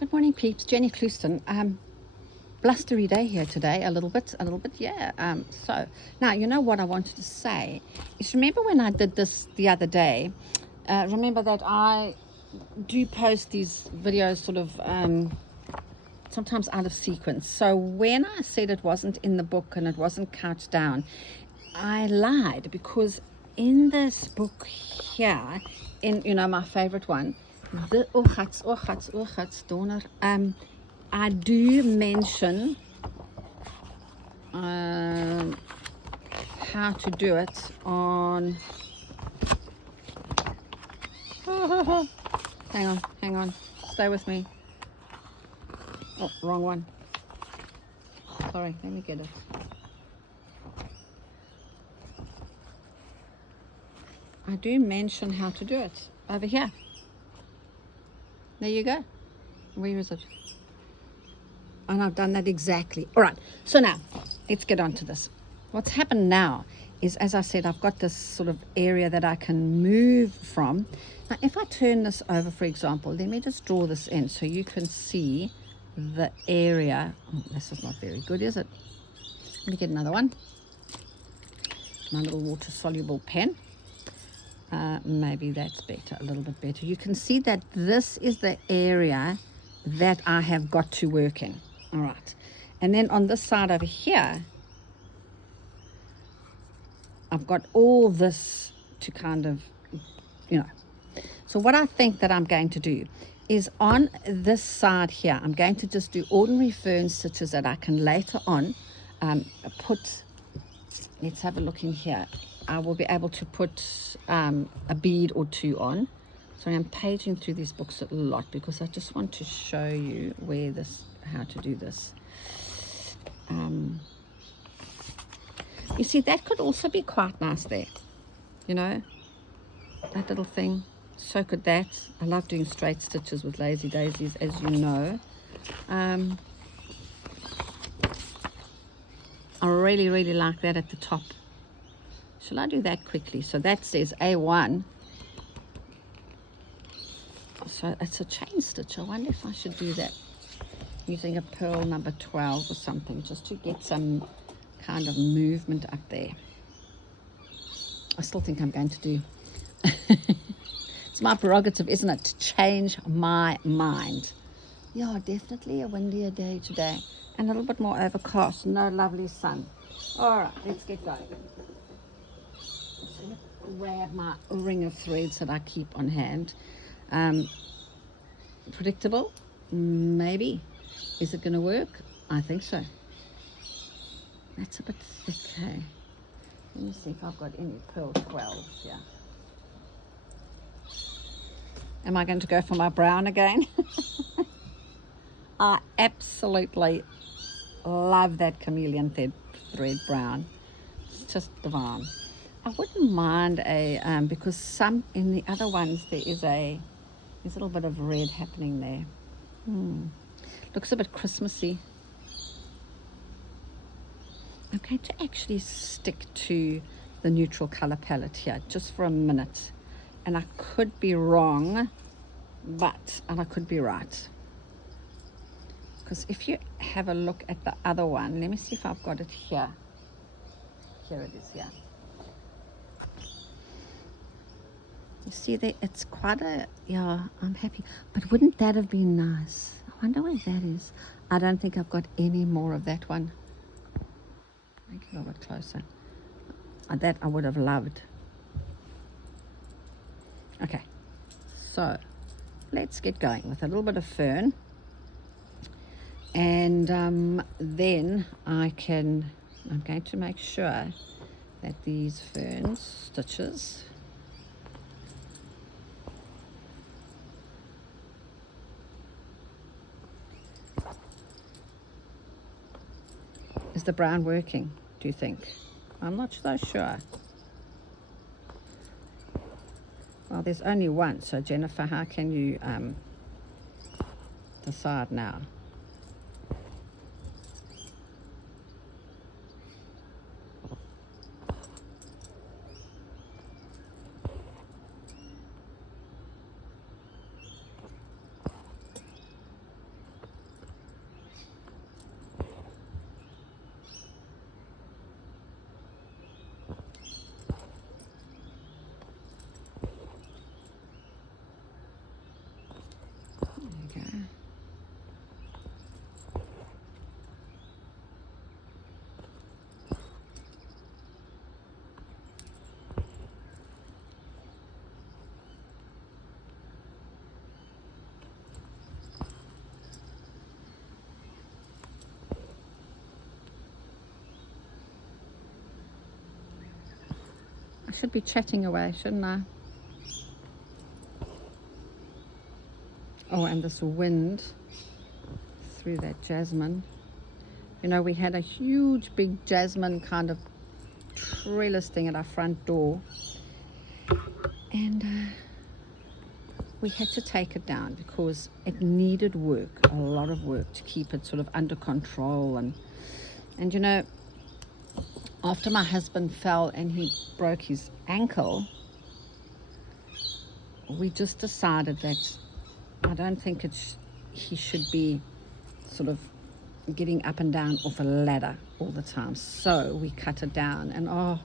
Good morning, peeps. Jenny Clouston. Blustery day here today, a little bit, yeah. So now, you know what I wanted to say is, remember when I did this the other day? Remember that I do post these videos sort of sometimes out of sequence. So when I said it wasn't in the book and it wasn't couched down, I lied, because in this book here, in my favorite one, the Donder, I do mention how to do it on hang on, stay with me. Oh, wrong one, sorry, let me get it. I do mention how to do it over here. There you go. Where is it? And I've done that exactly. All right, so now let's get on to this. What's happened now is, as I said, I've got this sort of area that I can move from. Now, if I turn this over, for example, let me just draw this in so you can see the area. Oh, this is not very good, is it? Let me get another one. My little water-soluble pen. Maybe that's better, a little bit better. You can see that this is the area that I have got to work in. All right, and then on this side over here, I've got all this to kind of, So what I think that I'm going to do is, on this side here, I'm going to just do ordinary fern stitches that I can later on put. Let's have a look in here. I will be able to put a bead or two on. So I'm paging through these books a lot because I just want to show you how to do this. You see, that could also be quite nice there. That little thing. So could that. I love doing straight stitches with lazy daisies, as you know. I really, really like that at the top. Shall I do that quickly? So that says A1. So it's a chain stitch. I wonder if I should do that using a pearl number 12 or something, just to get some kind of movement up there. I still think I'm going to do. It's my prerogative, isn't it, to change my mind. Yeah, definitely a windier day today. And a little bit more overcast. No lovely sun. All right, let's get going. Grab my ring of threads that I keep on hand. Predictable? Maybe. Is it going to work? I think so. That's a bit thick, hey? Let me see if I've got any pearl 12s here. Am I going to go for my brown again? I absolutely love that chameleon thread brown. It's just divine. I wouldn't mind because some in the other ones there's a little bit of red happening there. Looks a bit Christmassy. I'm going to actually stick to the neutral color palette here just for a minute, and I could be wrong, and I could be right. Because if you have a look at the other one, let me see if I've got it here. Here it is, yeah. You see there, it's quite I'm happy. But wouldn't that have been nice? I wonder where that is. I don't think I've got any more of that one. Make it a little bit closer. That I would have loved. Okay, so let's get going with a little bit of fern. And then I'm going to make sure that these fern stitches is the brown working, do you think? I'm not so sure. Well, there's only one, so Jennifer, how can you decide now? should be chatting away, shouldn't I? Oh, and this wind through that jasmine. You know, we had a huge big jasmine kind of trellis thing at our front door, and we had to take it down because it needed work, a lot of work, to keep it sort of under control. And you know, after my husband fell and he broke his ankle, we just decided that I don't think he should be sort of getting up and down off a ladder all the time. So we cut it down, and oh,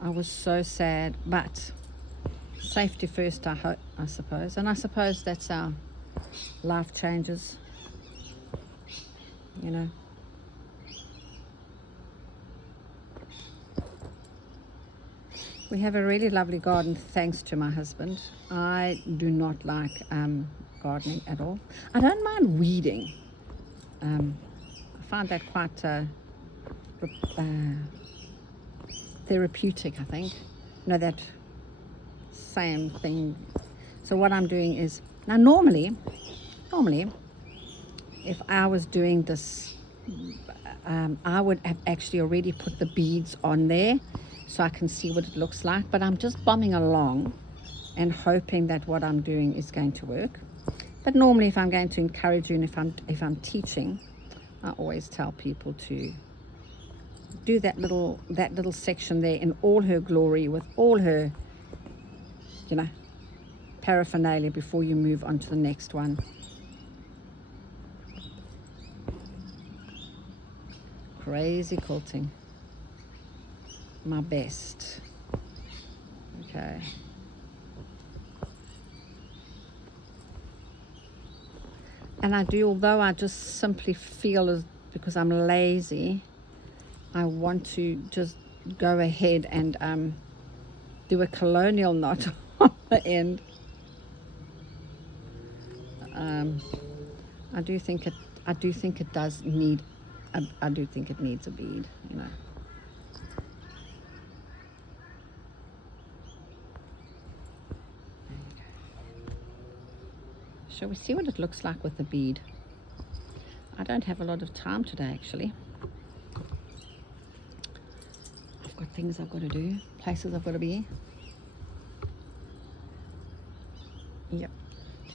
I was so sad. But safety first, I suppose. And I suppose that's our life changes, you know. We have a really lovely garden thanks to my husband. I do not like gardening at all. I don't mind weeding. I find that quite therapeutic, I think. You know, that same thing. So what I'm doing is, now normally, if I was doing this, I would have actually already put the beads on there so I can see what it looks like. But I'm just bombing along and hoping that what I'm doing is going to work. But normally, if I'm going to encourage you, and if I'm teaching, I always tell people to do that little section there in all her glory, with all her, you know, paraphernalia, before you move on to the next one. Crazy quilting, my best. Okay. And I do, although I just simply feel as, because I'm lazy, I want to just go ahead and do a colonial knot on the end. I do think it does need, I do think it needs a bead, you know. Shall we see what it looks like with the bead? I don't have a lot of time today, actually. I've got things I've got to do, places I've got to be. Yep.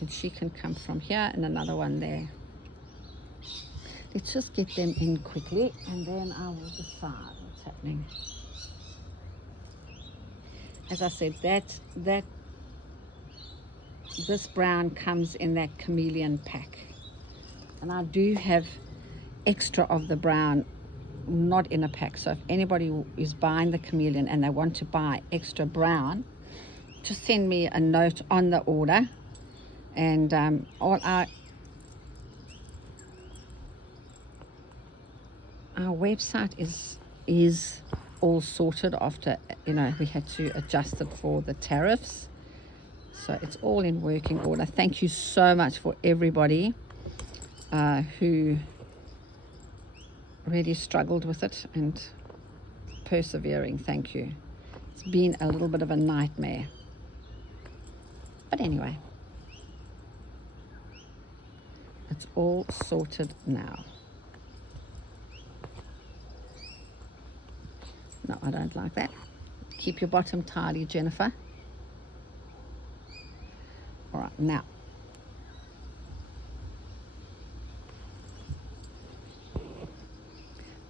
And she can come from here and another one there. Let's just get them in quickly, and then I will decide what's happening. As I said, this brown comes in that chameleon pack, and I do have extra of the brown not in a pack. So if anybody is buying the chameleon and they want to buy extra brown, just send me a note on the order, and our website is all sorted after, you know, we had to adjust it for the tariffs. So it's all in working order. Thank you so much for everybody who really struggled with it and persevering. Thank you. It's been a little bit of a nightmare. But anyway, it's all sorted now. No, I don't like that. Keep your bottom tidy, Jennifer. All right, now.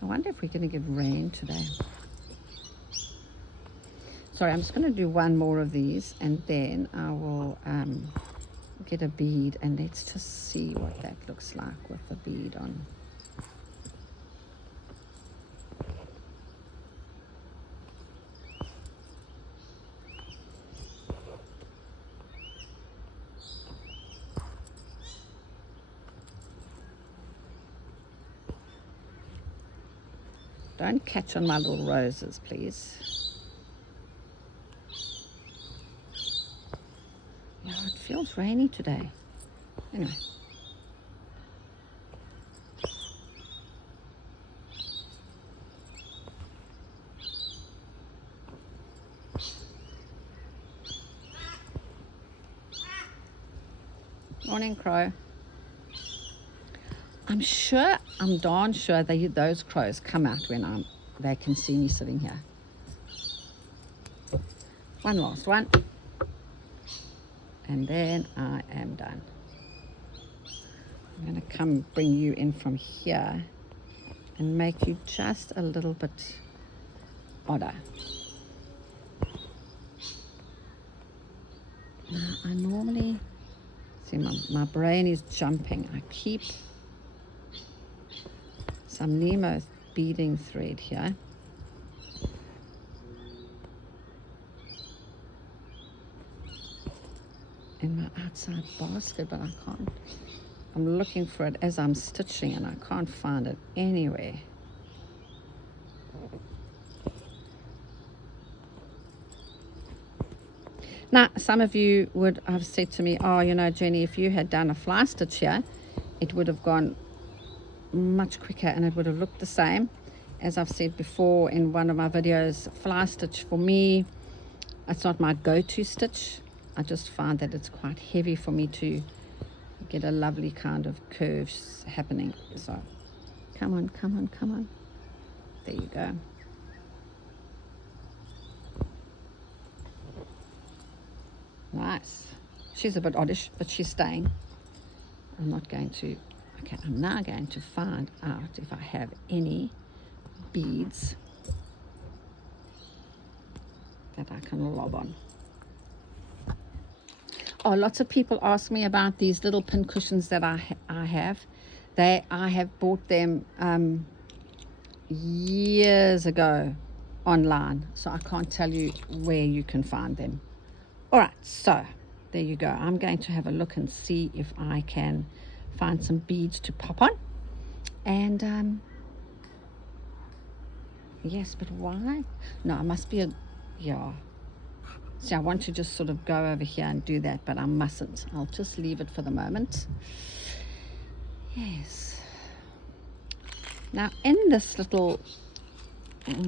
I wonder if we're going to get rain today. Sorry, I'm just going to do one more of these, and then I will get a bead, and let's just see what that looks like with the bead on. Don't catch on my little roses, please. Oh, it feels rainy today. Anyway. Morning, crow. I'm darn sure those crows come out when they can see me sitting here. One last one. And then I am done. I'm going to come bring you in from here and make you just a little bit odder. Now, I normally, see my brain is jumping. I keep some Nemo beading thread here. In my outside basket, but I can't. I'm looking for it as I'm stitching and I can't find it anywhere. Now, some of you would have said to me, oh, you know, Jenny, if you had done a fly stitch here, it would have gone much quicker and it would have looked the same. As I've said before in one of my videos, fly stitch for me, it's not my go-to stitch. I just find that it's quite heavy for me to get a lovely kind of curves happening. So come on, come on, come on. There you go. Nice. She's a bit oddish, but she's staying. I'm not going to, okay, I'm now going to find out if I have any beads that I can lob on. Oh, lots of people ask me about these little pin cushions that I have. I have bought them years ago online, so I can't tell you where you can find them. All right, so there you go. I'm going to have a look and see if I can find some beads to pop on. And yes, but why? No, it must be a, yeah. See, I want to just sort of go over here and do that, but I mustn't. I'll just leave it for the moment. Yes. Now, in this little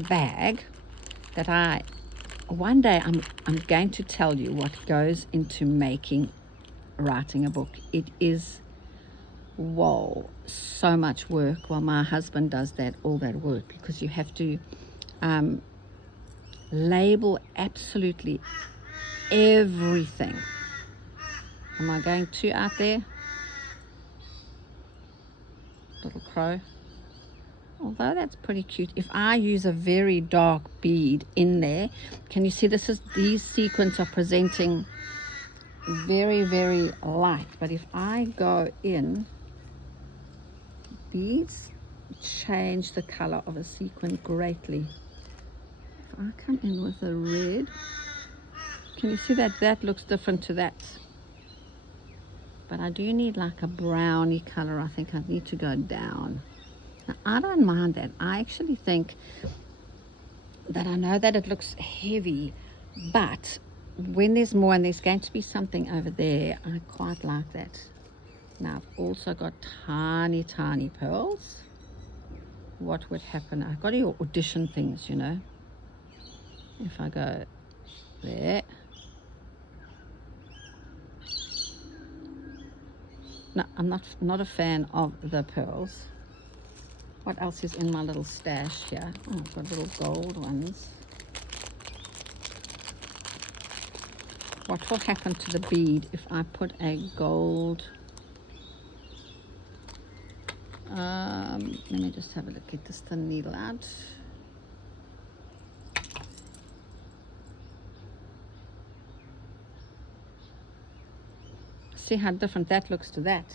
bag that one day I'm going to tell you what goes into writing a book. It is, whoa, so much work. Well, my husband does all that work, because you have to label absolutely everything. Am I going too out there? Little crow. Although that's pretty cute. If I use a very dark bead in there, can you see these sequins are presenting very, very light. But if I go in, these change the color of a sequin greatly. If I come in with a red, can you see that looks different to that? But I do need like a browny color. I think I need to go down. Now, I don't mind that. I actually think that I know that it looks heavy, but when there's more and there's going to be something over there, I quite like that. Now, I've also got tiny, tiny pearls. What would happen? I've got to audition things, you know. If I go there. No, I'm not a fan of the pearls. What else is in my little stash here? Oh, I've got little gold ones. What will happen to the bead if I put a gold? Let me just have a look at this thin needle out. See how different that looks to that.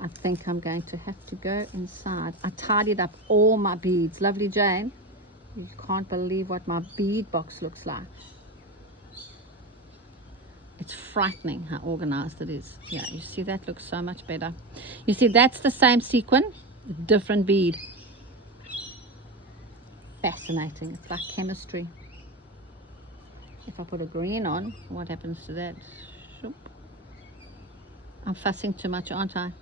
I think I'm going to have to go inside. I tidied up all my beads. Lovely Jane, you can't believe what my bead box looks like. It's frightening how organized it is. Yeah, you see that looks so much better. You see, that's the same sequin, different bead. Fascinating. It's like chemistry. If I put a green on, what happens to that? Shoop. I'm fussing too much, aren't I?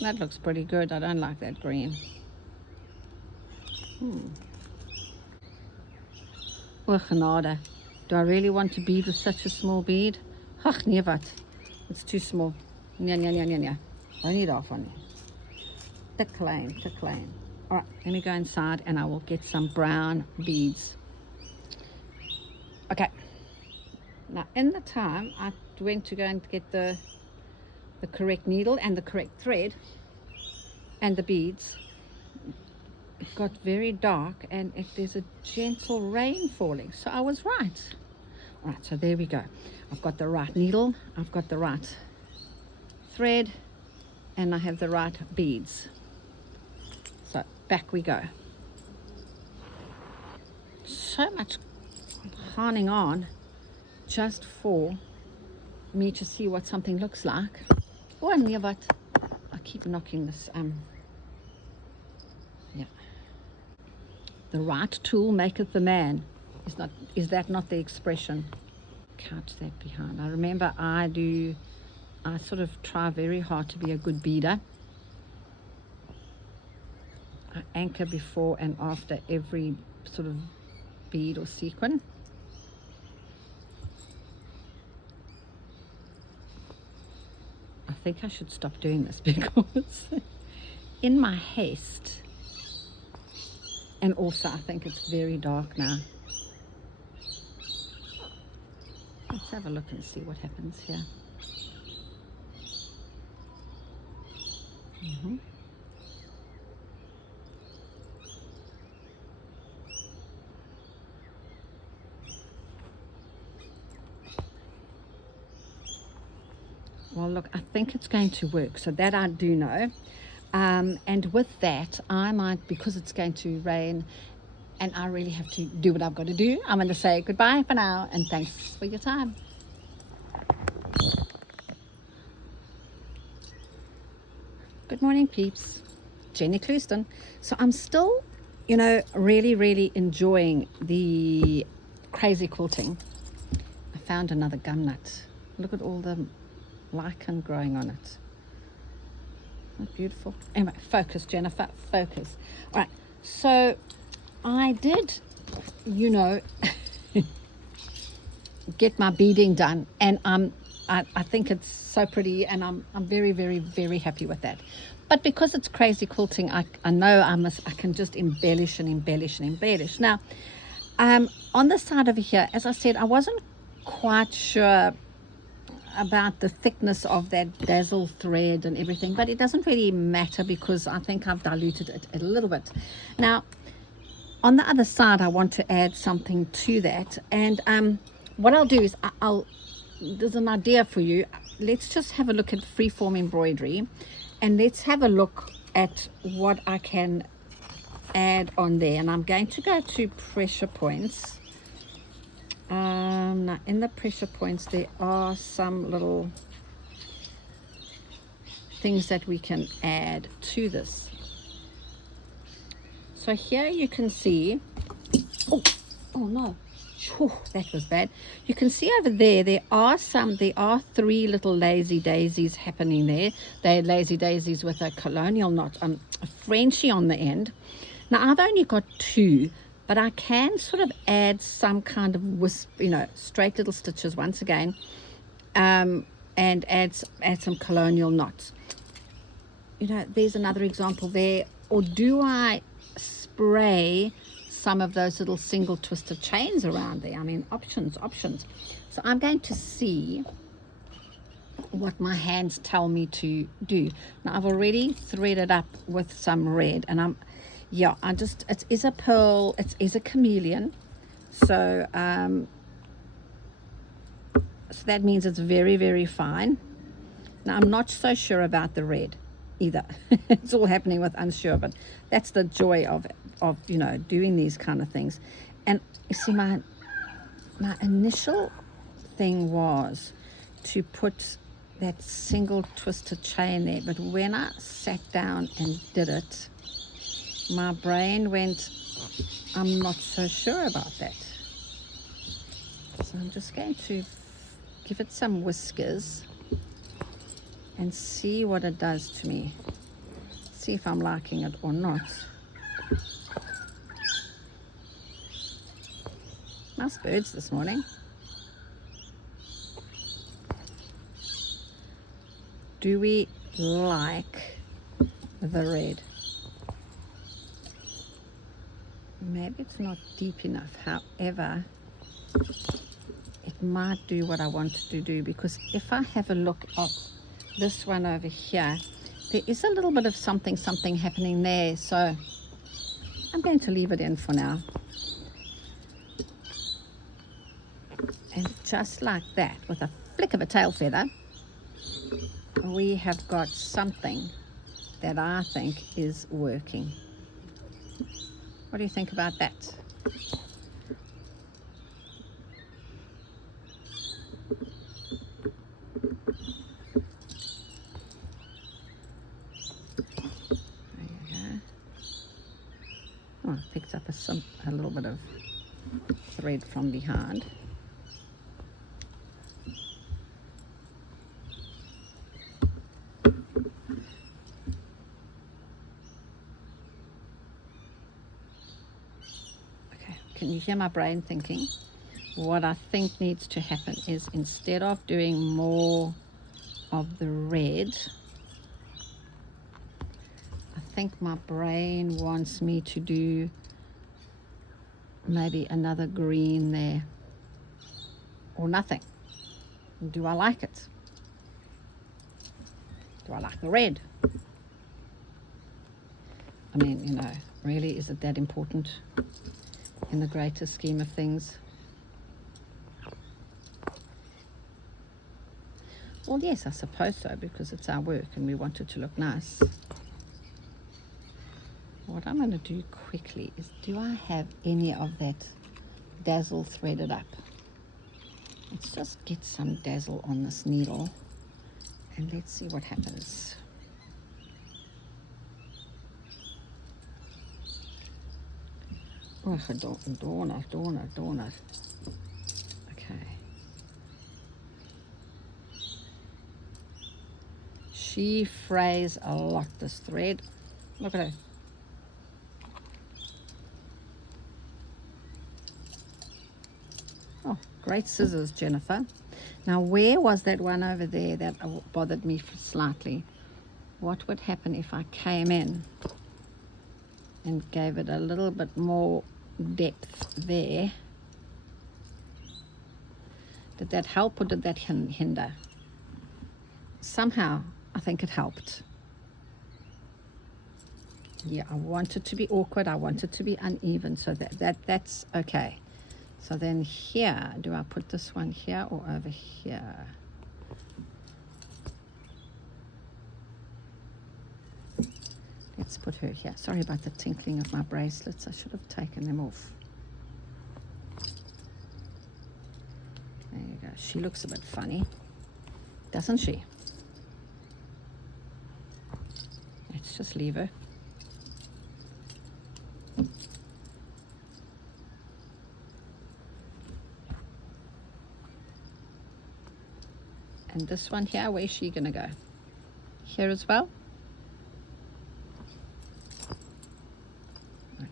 That looks pretty good. I don't like that green. Well, genade. Do I really want to bead with such a small bead? Ach, nee wat. It's too small. Nee. Only half on it. Te klein. Alright, let me go inside and I will get some brown beads. Okay. Now, in the time, I went to go and get the correct needle and the correct thread and the beads. It got very dark and there's a gentle rain falling. So I was right. All right, so there we go. I've got the right needle, I've got the right thread, and I have the right beads. So back we go. So much honing on just for me to see what something looks like. Oh, and yeah, but I keep knocking this. Yeah. The right tool maketh the man. Is that not the expression? Couch that behind. I remember I sort of try very hard to be a good beader. I anchor before and after every sort of bead or sequin. I think I should stop doing this because in my haste, and also I think it's very dark now. Let's have a look and see what happens here. Well, look, I think it's going to work, so that I do know. And with that, I might, because it's going to rain and I really have to do what I've got to do, I'm going to say goodbye for now and thanks for your time. Good morning, peeps. Jenny Clouston. So I'm still, really enjoying the crazy quilting. I found another gum nut. Look at all the lichen growing on it. Isn't that beautiful? Anyway, focus, Jennifer, focus. All right, so I did, get my beading done, and I think it's so pretty, and I'm very, very, very happy with that. But because it's crazy quilting, I know I can just embellish and embellish and embellish. Now, on the side over here, as I said, I wasn't quite sure about the thickness of that dazzle thread and everything, but it doesn't really matter because I think I've diluted it a little bit. Now, on the other side, I want to add something to that, and what I'll do is there's an idea for you. Let's just have a look at freeform embroidery, and let's have a look at what I can add on there. And I'm going to go to pressure points. Now in the pressure points there are some little things that we can add to this. So here you can see, oh no, that was bad. You can see over there are 3 little lazy daisies happening there. They're lazy daisies with a colonial knot, a Frenchie on the end. Now I've only got 2, but I can sort of add some kind of wisp, straight little stitches once again, and add some colonial knots. There's another example there. Or do I spray some of those little single twisted chains around there? I mean, options. So I'm going to see what my hands tell me to do. Now I've already threaded up with some red, and it is a pearl, it is a chameleon, so so that means it's very, very fine. Now I'm not so sure about the red either. It's all happening with unsure, but that's the joy of doing these kind of things. And you see, my initial thing was to put that single twisted chain there, but when I sat down and did it, my brain went, I'm not so sure about that. So I'm just going to give it some whiskers and see what it does to me. See if I'm liking it or not. nice birds this morning. Do we like the red? Maybe it's not deep enough. However, it might do what I wanted to do, because if I have a look at this one over here, there is a little bit of something happening there. So I'm going to leave it in for now. And just like that, with a flick of a tail feather, we have got something that I think is working. What do you think about that? There you go. Oh, it picked up a little bit of thread from behind. Can you hear my brain thinking? What I think needs to happen is, instead of doing more of the red, I think my brain wants me to do maybe another green there, or nothing. Do I like it? Do I like the red? I mean, you know, really, is it that important in the greater scheme of things? Well, yes, I suppose so, because it's our work and we want it to look nice. What I'm going to do quickly is, do I have any of that dazzle threaded up? Let's just get some dazzle on this needle and let's see what happens. Oh, donut. Okay. She frays a lot, this thread. Look at her. Oh, great scissors, Jennifer. Now, where was that one over there that bothered me slightly? What would happen if I came in and gave it a little bit more depth there? Did that help or did that hinder? Somehow I think it helped. Yeah, I want it to be awkward, I want it to be uneven, so that's okay. So then here, do I put this one here or over here? Let's put her here. Sorry about the tinkling of my bracelets. I should have taken them off. There you go. She looks a bit funny, doesn't she? Let's just leave her. And this one here, where's she gonna go? Here as well?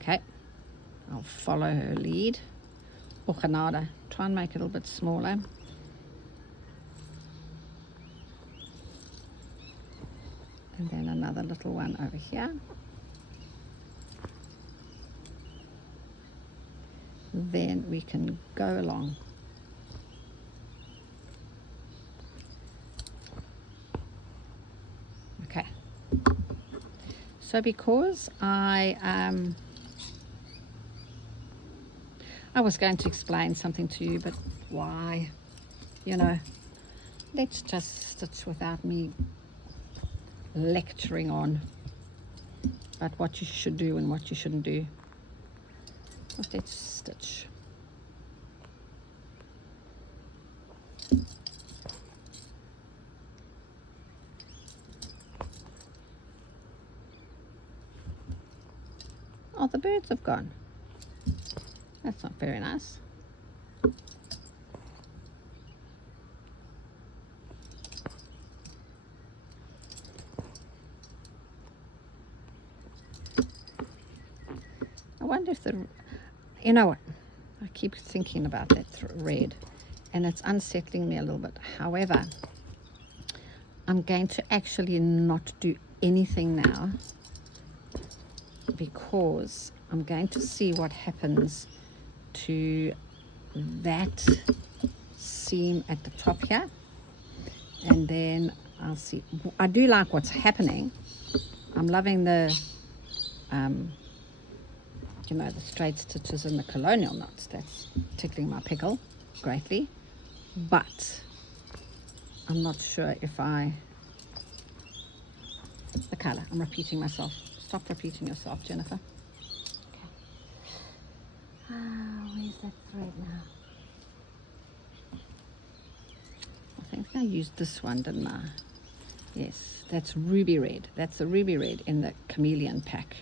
Okay, I'll follow her lead. Oh, Canada, try and make it a little bit smaller. And then another little one over here. Then we can go along. Okay. So because I was going to explain something to you, but why? You know, let's just stitch without me lecturing on about what you should do and what you shouldn't do. Let's stitch. Oh, the birds have gone. That's not very nice. I wonder if you know what? keep thinking about that red, and it's unsettling me a little bit. However, I'm going to actually not do anything now, because I'm going to see what happens to that seam at the top here, and then I'll see. I do like what's happening. I'm loving the you know, the straight stitches and the colonial knots. That's tickling my pickle greatly, but I'm not sure if the color. I'm repeating myself. Stop repeating yourself, Jennifer. Okay. Where's that thread now? I think I used this one, didn't I? Yes, that's ruby red. That's the ruby red in the Chameleon pack.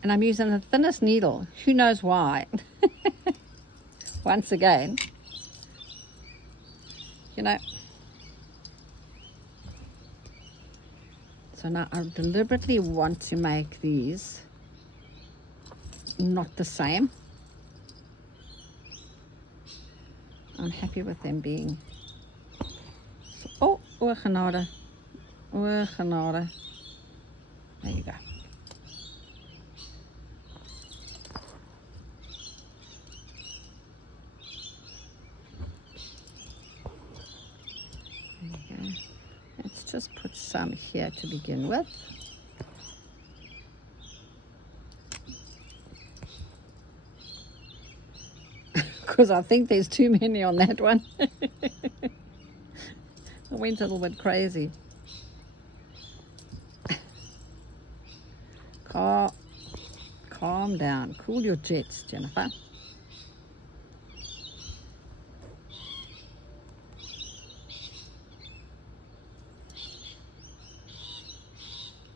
And I'm using the thinnest needle. Who knows why? Once again, you know. So now I deliberately want to make these not the same. I'm happy with them being. Oh, genade. Genade. There you go. Let's just put some here to begin with. Because I think there's too many on that one. I went a little bit crazy. Calm down. Cool your jets, Jennifer.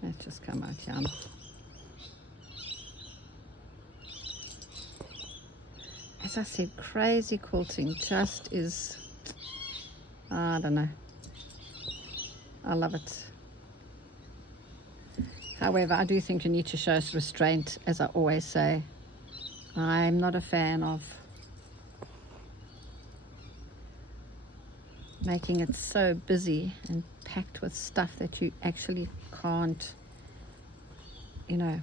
Let's just come out here. As I said, crazy quilting just is, I don't know. I love it. However, I do think you need to show restraint, as I always say. I'm not a fan of making it so busy and packed with stuff that you actually can't, you know,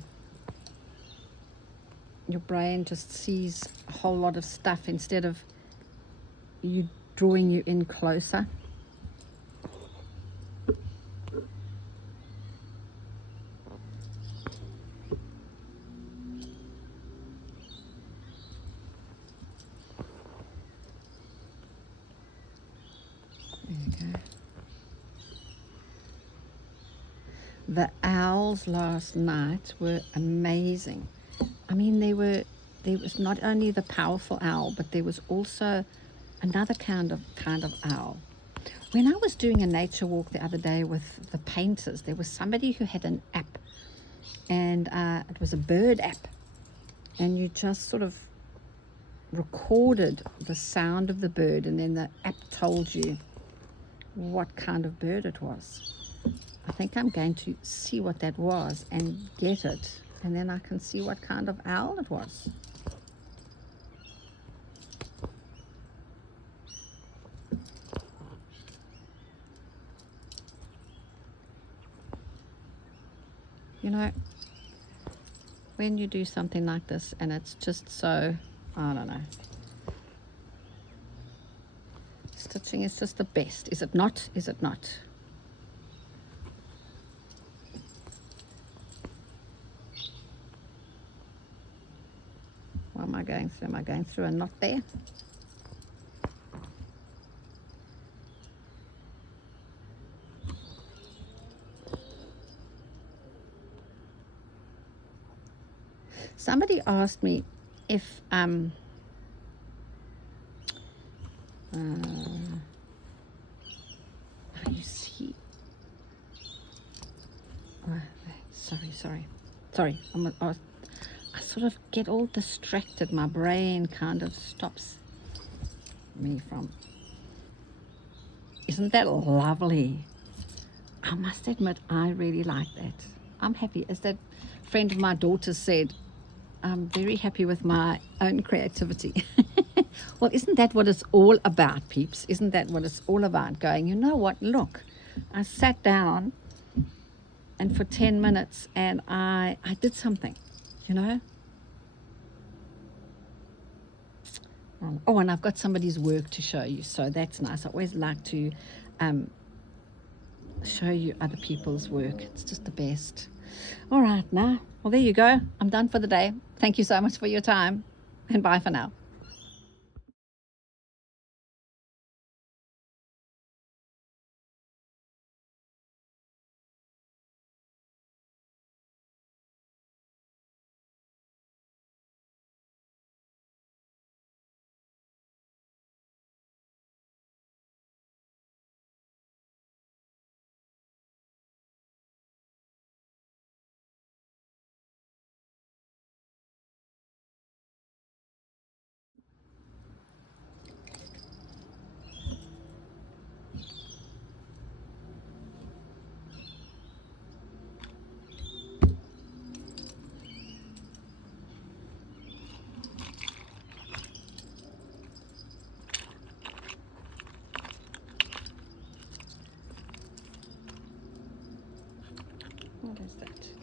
your brain just sees a whole lot of stuff instead of you drawing you in closer. The owls last night were amazing. I mean, there was not only the powerful owl, but there was also another kind of owl. When I was doing a nature walk the other day with the painters, there was somebody who had an app, and it was a bird app, and you just sort of recorded the sound of the bird, and then the app told you what kind of bird it was. I think I'm going to see what that was and get it, and then I can see what kind of owl it was. You know, when you do something like this and it's just so, I don't know. Stitching is just the best, is it not? Is it not? What am I going through? Am I going through a knot there? Somebody asked me if you see, sorry, I sort of get all distracted. My brain kind of stops me from. Isn't that lovely? I must admit, I really like that. I'm happy. Is that friend of my daughter said, I'm very happy with my own creativity. Well, isn't that what it's all about, peeps? Isn't that what it's all about? Going, you know what, look, I sat down and for 10 minutes and I did something, you know. Oh, and I've got somebody's work to show you, so that's nice. I always like to show you other people's work. It's just the best. All right, now, well, there you go. I'm done for the day. Thank you so much for your time, and bye for now. What is that?